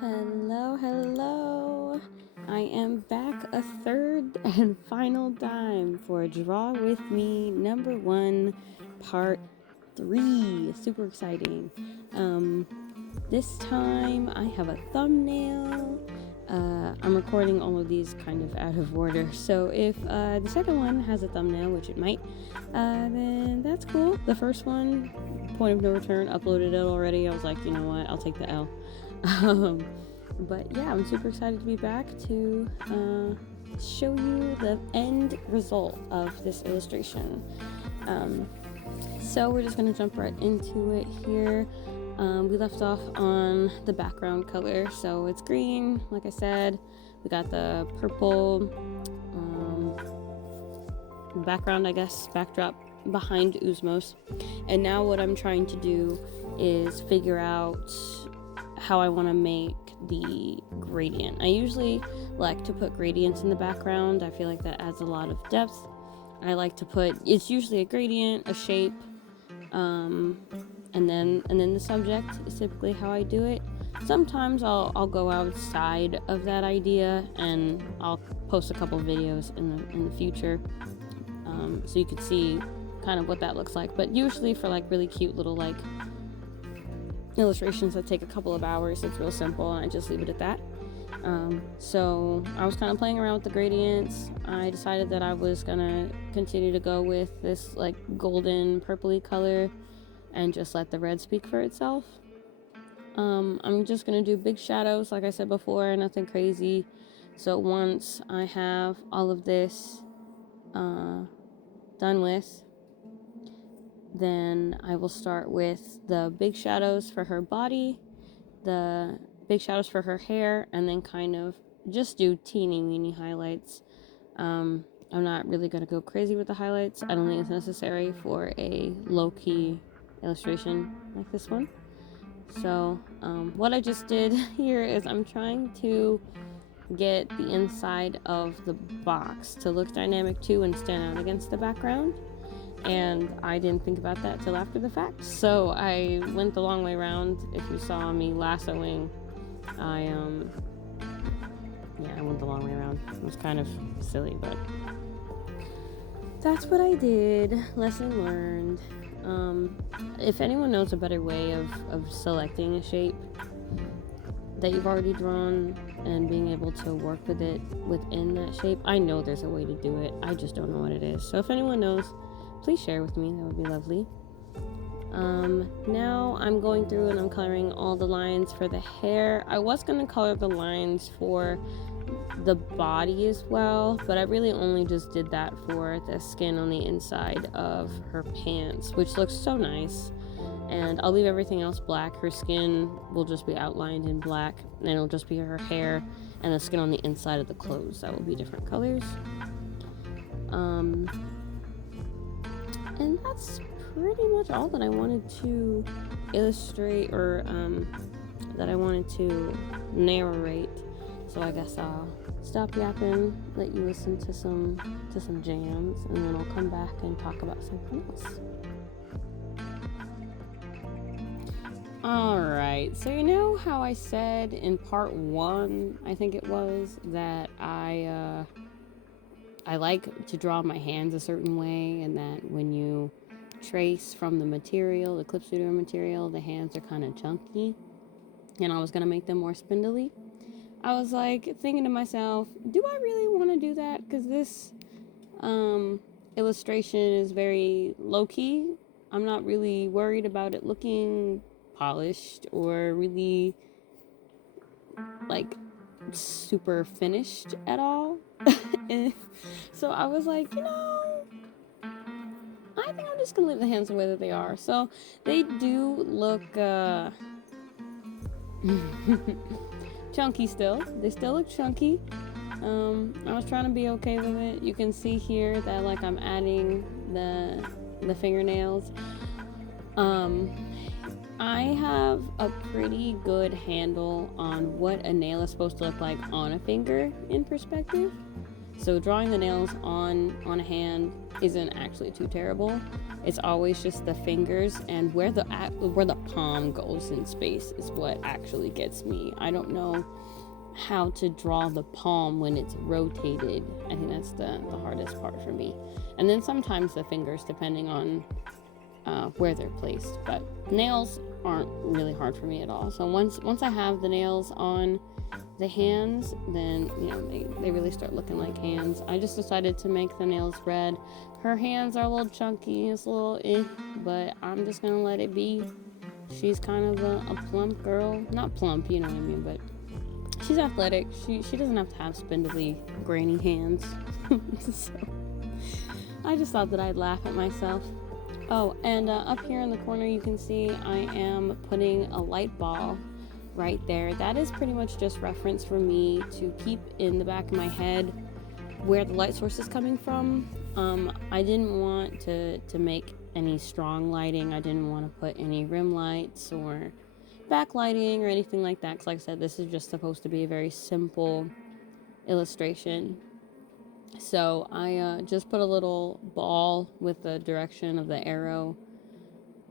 Hello, hello. I am back a third and final time for Draw With Me number 1, part 3. Super exciting. This time I have a thumbnail. I'm recording all of these kind of out of order, so if the second one has a thumbnail, which it might, then that's cool. The first one, point of no return, uploaded it already. I was like, you know what, I'll take the L. But yeah, I'm super excited to be back to show you the end result of this illustration. So we're just going to jump right into it here. We left off on the background color, so it's green, like I said. We got the purple background, I guess, backdrop behind Uzmos. And now what I'm trying to do is figure out how I want to make the gradient. I usually like to put gradients in the background. I feel like that adds a lot of depth. I like to put, it's usually a gradient, a shape, and then the subject is typically how I do it. Sometimes I'll go outside of that idea and I'll post a couple videos in the future, so you could see kind of what that looks like. But usually for like really cute little like illustrations that take a couple of hours, it's real simple and I just leave it at that. So I was kind of playing around with the gradients. I decided that I was gonna continue to go with this like golden purpley color and just let the red speak for itself. I'm just gonna do big shadows, like I said before, nothing crazy. So once I have all of this done with, then I will start with the big shadows for her body, the big shadows for her hair, and then kind of just do teeny weeny highlights. I'm not really going to go crazy with the highlights. I don't think it's necessary for a low-key illustration like this one. So what I just did here is I'm trying to get the inside of the box to look dynamic too and stand out against the background. And I didn't think about that till after the fact, so I went the long way around. If you saw me lassoing, I went the long way around. It was kind of silly, but that's what I did. Lesson learned. If anyone knows a better way of selecting a shape that you've already drawn and being able to work with it within that shape, I know there's a way to do it. I just don't know what it is. So if anyone knows, please share with me. That would be lovely. Now I'm going through and I'm coloring all the lines for the hair. I was going to color the lines for the body as well, but I really only just did that for the skin on the inside of her pants, which looks so nice. And I'll leave everything else black. Her skin will just be outlined in black, and it'll just be her hair and the skin on the inside of the clothes that will be different colors. And that's pretty much all that I wanted to illustrate, or that I wanted to narrate. So I guess I'll stop yapping, let you listen to some jams, and then I'll come back and talk about something else. Alright, so you know how I said in part 1, I think it was, that I like to draw my hands a certain way, and that when you trace from the material, the clip studio material, the hands are kind of chunky, and I was going to make them more spindly. I was like thinking to myself, do I really want to do that? Because this illustration is very low-key. I'm not really worried about it looking polished or really like super finished at all. And so I was like, I think I'm just gonna leave the hands the way that they are. So they do look chunky still. They still look chunky. I was trying to be okay with it. You can see here that like I'm adding the fingernails. I have a pretty good handle on what a nail is supposed to look like on a finger in perspective. So drawing the nails on a hand isn't actually too terrible. It's always just the fingers, and where the palm goes in space is what actually gets me. I don't know how to draw the palm when it's rotated. I think that's the hardest part for me. And then sometimes the fingers, depending on where they're placed. But nails aren't really hard for me at all. So once I have the nails on the hands, then they really start looking like hands. I just decided to make the nails red. Her hands are a little chunky, it's a little but I'm just gonna let it be. She's kind of a plump girl. Not plump, you know what I mean, but she's athletic. She doesn't have to have spindly, grainy hands. So I just thought that I'd laugh at myself. Oh, and up here in the corner you can see I am putting a light ball right there. That is pretty much just reference for me to keep in the back of my head where the light source is coming from. I didn't want to make any strong lighting. I didn't want to put any rim lights or backlighting or anything like that, because like I said, this is just supposed to be a very simple illustration. So I just put a little ball with the direction of the arrow,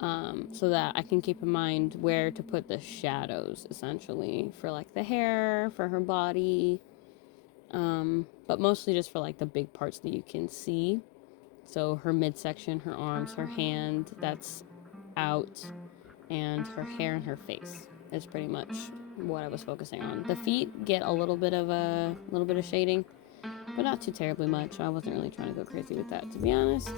so that I can keep in mind where to put the shadows, essentially, for like the hair, for her body, but mostly just for like the big parts that you can see. So her midsection, her arms, her hand that's out, and her hair and her face is pretty much what I was focusing on. The feet get a little bit of shading, but not too terribly much. I wasn't really trying to go crazy with that, to be honest.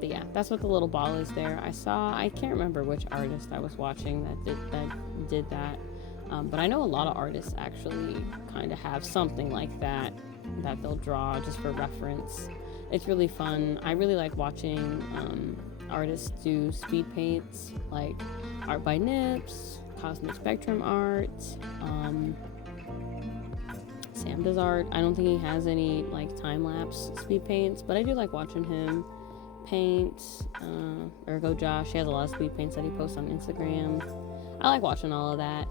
But yeah, that's what the little ball is there. I can't remember which artist I was watching that did that. But I know a lot of artists actually kind of have something like that they'll draw just for reference. It's really fun. I really like watching artists do speed paints, like Art by Nips, Cosmic Spectrum Art. Sam does art. I don't think he has any like time-lapse speed paints, but I do like watching him paint. Ergo Josh, he has a lot of speed paints that he posts on Instagram. I like watching all of that.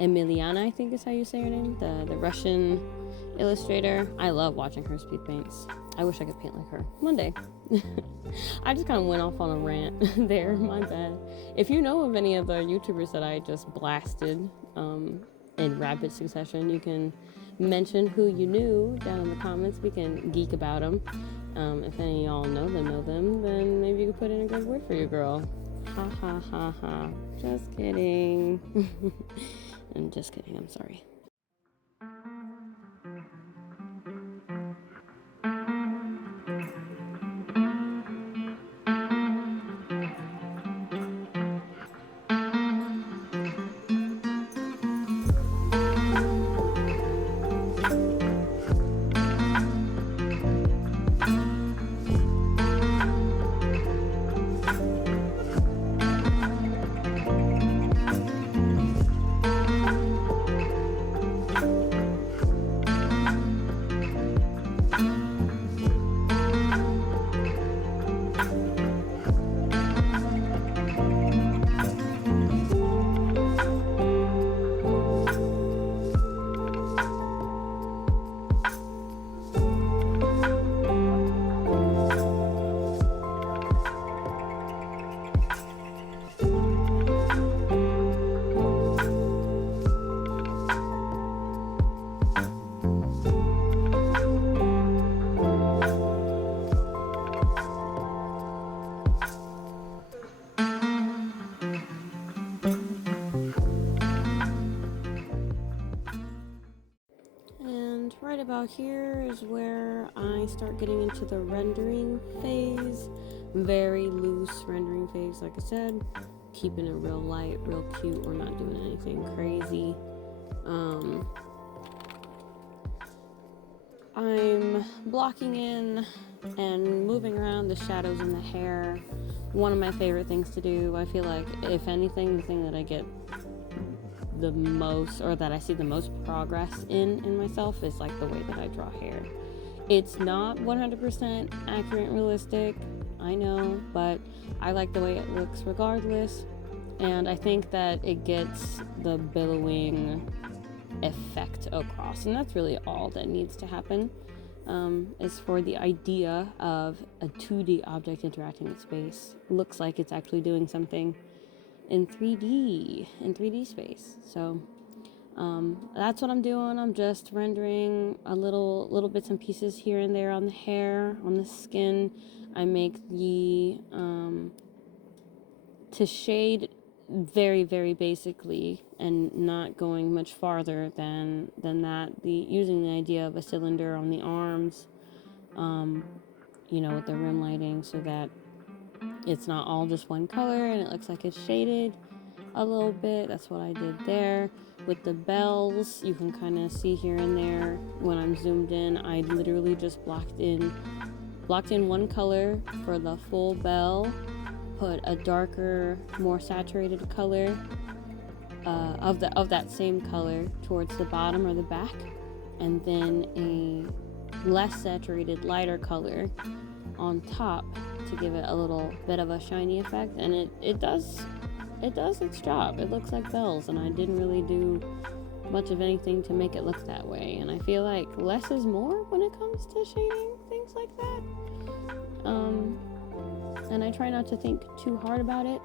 Emiliana, I think is how you say her name, the Russian illustrator. I love watching her speed paints. I wish I could paint like her one day. I just kind of went off on a rant there, my bad. If you know of any of the YouTubers that I just blasted in rapid succession, you can mention who you knew down in the comments. We can geek about them. If any of y'all know them, then maybe you could put in a good word for your girl. Ha ha ha ha. Just kidding. I'm just kidding, I'm sorry. Right about here is where I start getting into the rendering phase. Very loose rendering phase, like I said. Keeping it real light, real cute. We're not doing anything crazy. I'm blocking in and moving around the shadows in the hair. One of my favorite things to do. I feel like, if anything, the thing that I get the most, or that I see the most progress in myself, is like the way that I draw hair. It's not 100% accurate and realistic, I know, but I like the way it looks regardless, and I think that it gets the billowing effect across, and that's really all that needs to happen. is for the idea of a 2D object interacting with space. Looks like it's actually doing something in 3D space. So that's what I'm doing. I'm just rendering a little bits and pieces here and there on the hair, on the skin. I make the to shade very, very basically, and not going much farther than that, using the idea of a cylinder on the arms, with the rim lighting, so that it's not all just one color and it looks like it's shaded a little bit. That's what I did there. With the bells, you can kind of see here and there when I'm zoomed in, I literally just blocked in one color for the full bell, put a darker, more saturated color of that same color towards the bottom or the back, and then a less saturated, lighter color on top to give it a little bit of a shiny effect. And it does its job. It looks like bells, and I didn't really do much of anything to make it look that way. And I feel like less is more when it comes to shading things like that. And I try not to think too hard about it.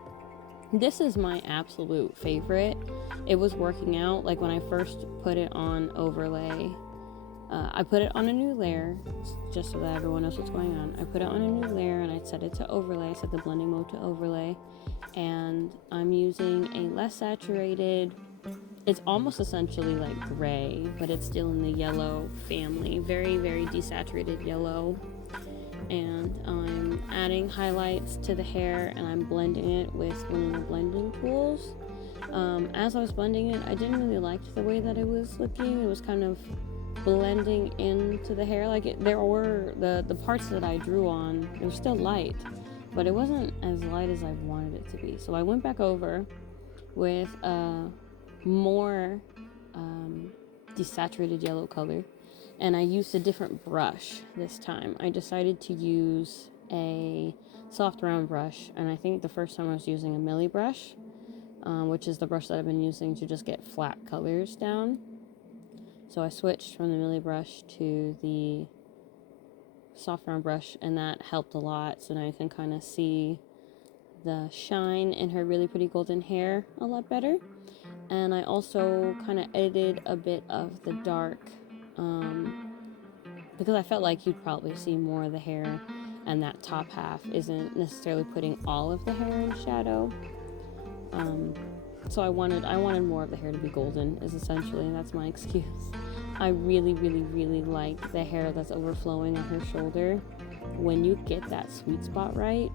This is my absolute favorite. It was working out. Like when I first put it on overlay, I put it on a new layer, just so that everyone knows what's going on. I put it on a new layer and I set it to overlay, set the blending mode to overlay. And I'm using a less saturated, it's almost essentially like gray, but it's still in the yellow family. Very, very desaturated yellow. And I'm adding highlights to the hair, and I'm blending it with one of the blending tools. As I was blending it, I didn't really like the way that it was looking. It was kind of blending into the hair. There were the parts that I drew on, it was still light, but it wasn't as light as I wanted it to be. So I went back over with a more desaturated yellow color, and I used a different brush this time. I decided to use a soft round brush, and I think the first time I was using a Milli brush, which is the brush that I've been using to just get flat colors down. So I switched from the Milli brush to the soft round brush, and that helped a lot. So now you can kind of see the shine in her really pretty golden hair a lot better. And I also kind of edited a bit of the dark, because I felt like you'd probably see more of the hair, and that top half isn't necessarily putting all of the hair in shadow. So I wanted more of the hair to be golden, is essentially, that's my excuse. I really, really, really like the hair that's overflowing on her shoulder. When you get that sweet spot right,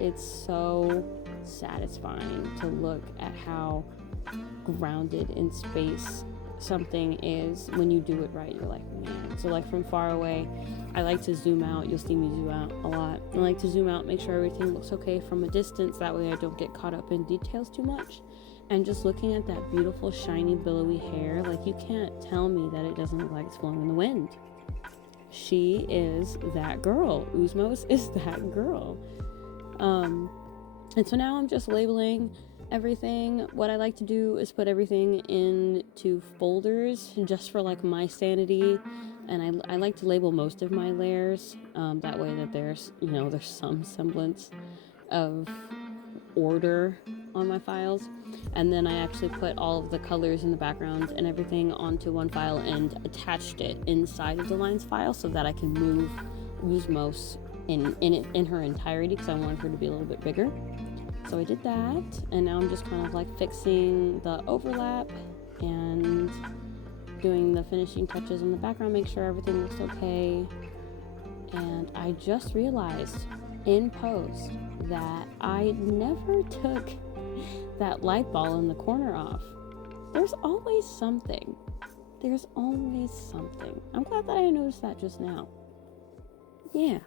it's so satisfying to look at how grounded in space something is when you do it right. You're like, man. So like from far away, I like to zoom out. You'll see me zoom out a lot. I like to zoom out, make sure everything looks okay from a distance. That way I don't get caught up in details too much. And just looking at that beautiful, shiny, billowy hair, like you can't tell me that it doesn't look like it's flowing in the wind. She is that girl. Uzmos is that girl. And so now I'm just labeling everything. What I like to do is put everything into folders just for like my sanity, and I like to label most of my layers, that way that there's some semblance of order on my files. And then I actually put all of the colors in the background and everything onto one file and attached it inside of the lines file so that I can move Uzmos in her entirety, because I wanted her to be a little bit bigger. So I did that, and now I'm just kind of like fixing the overlap and doing the finishing touches in the background, make sure everything looks okay. And I just realized in post that I never took that light ball in the corner off. There's always something. I'm glad that I noticed that just now. Yeah.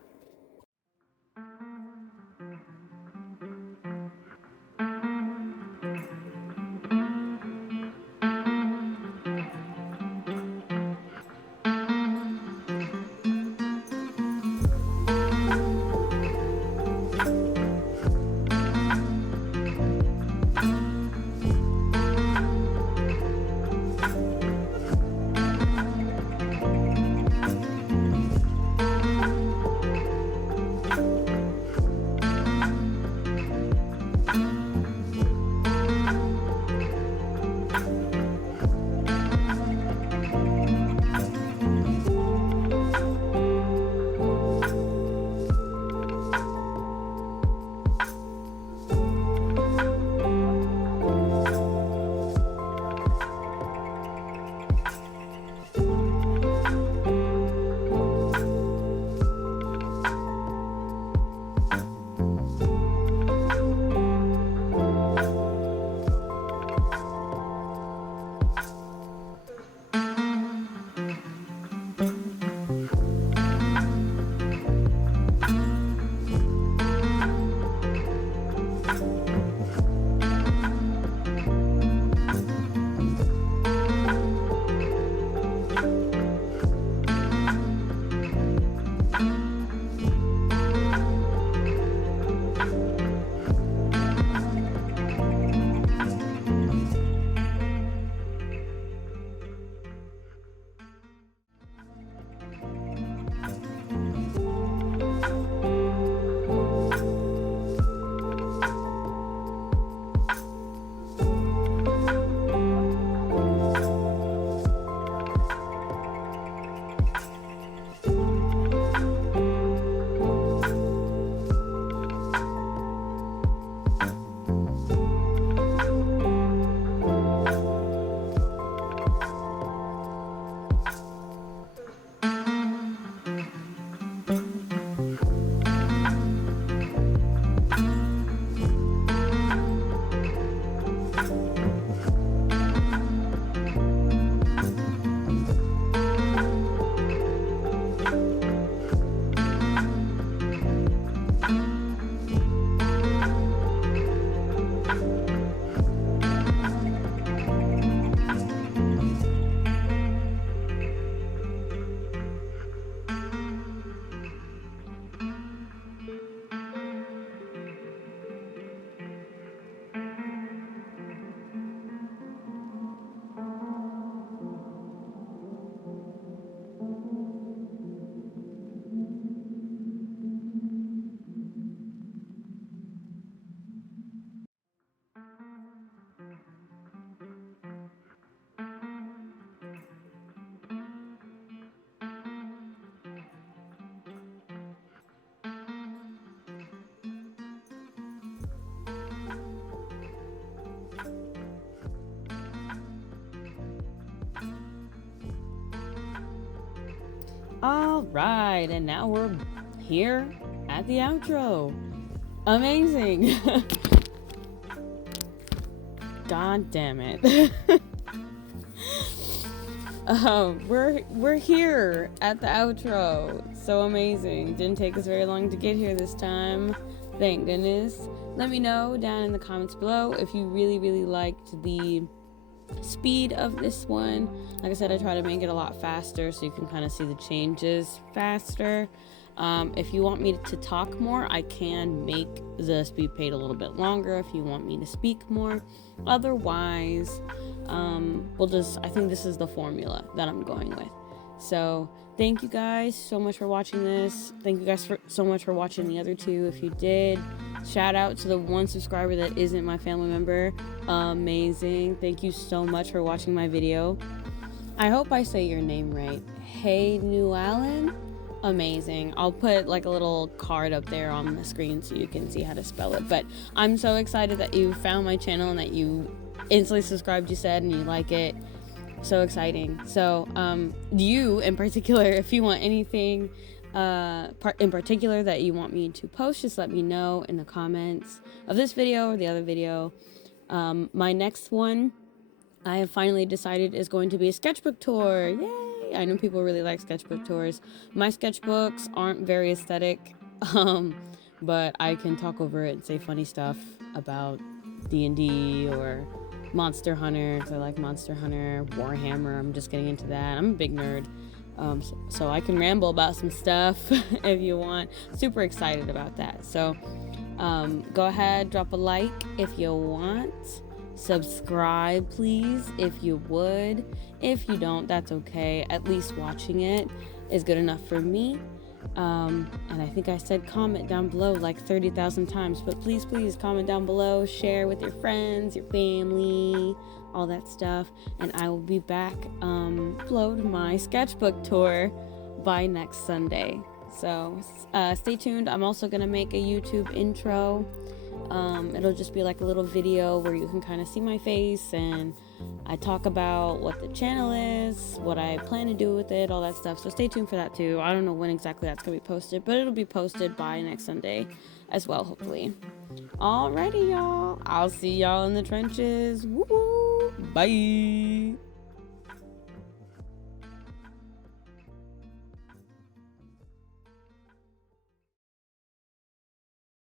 All right, and now we're here at the outro. Amazing. God damn it. We're here at the outro. So amazing. Didn't take us very long to get here this time. Thank goodness. Let me know down in the comments below if you really liked the speed of this one. Like I said, I try to make it a lot faster so you can kind of see the changes faster. If you want me to talk more, I can make the speed paint a little bit longer if you want me to speak more. Otherwise, I think this is the formula that I'm going with. So thank you guys so much for watching this. Thank you guys so much for watching the other two if you did. Shout out to the one subscriber that isn't my family member. Amazing. Thank you so much for watching my video. I hope I say your name right. Hey New Allen. Amazing. I'll put like a little card up there on the screen so you can see how to spell it. But I'm so excited that you found my channel and that you instantly subscribed, you said, and you like it. So exciting. So you in particular, if you want anything in particular that you want me to post, just let me know in the comments of this video or the other video. My next one, I have finally decided, is going to be a sketchbook tour. Yay! I know people really like sketchbook tours. My sketchbooks aren't very aesthetic, but I can talk over it and say funny stuff about D&D or Monster Hunter, because I like Monster Hunter, Warhammer. I'm just getting into that. I'm a big nerd. So I can ramble about some stuff if you want. Super excited about that. So go ahead, drop a like if you want. Subscribe, please, if you would. If you don't, that's okay. At least watching it is good enough for me. And I think I said comment down below like 30,000 times, but please comment down below, share with your friends, your family, all that stuff, and I will be back upload my sketchbook tour by next Sunday. So stay tuned. I'm also gonna make a YouTube intro. It'll just be like a little video where you can kind of see my face and I talk about what the channel is, what I plan to do with it, all that stuff. So stay tuned for that too. I don't know when exactly that's gonna be posted, but it'll be posted by next Sunday as well, hopefully. Alrighty, y'all. I'll see y'all in the trenches. Woo-hoo. Bye.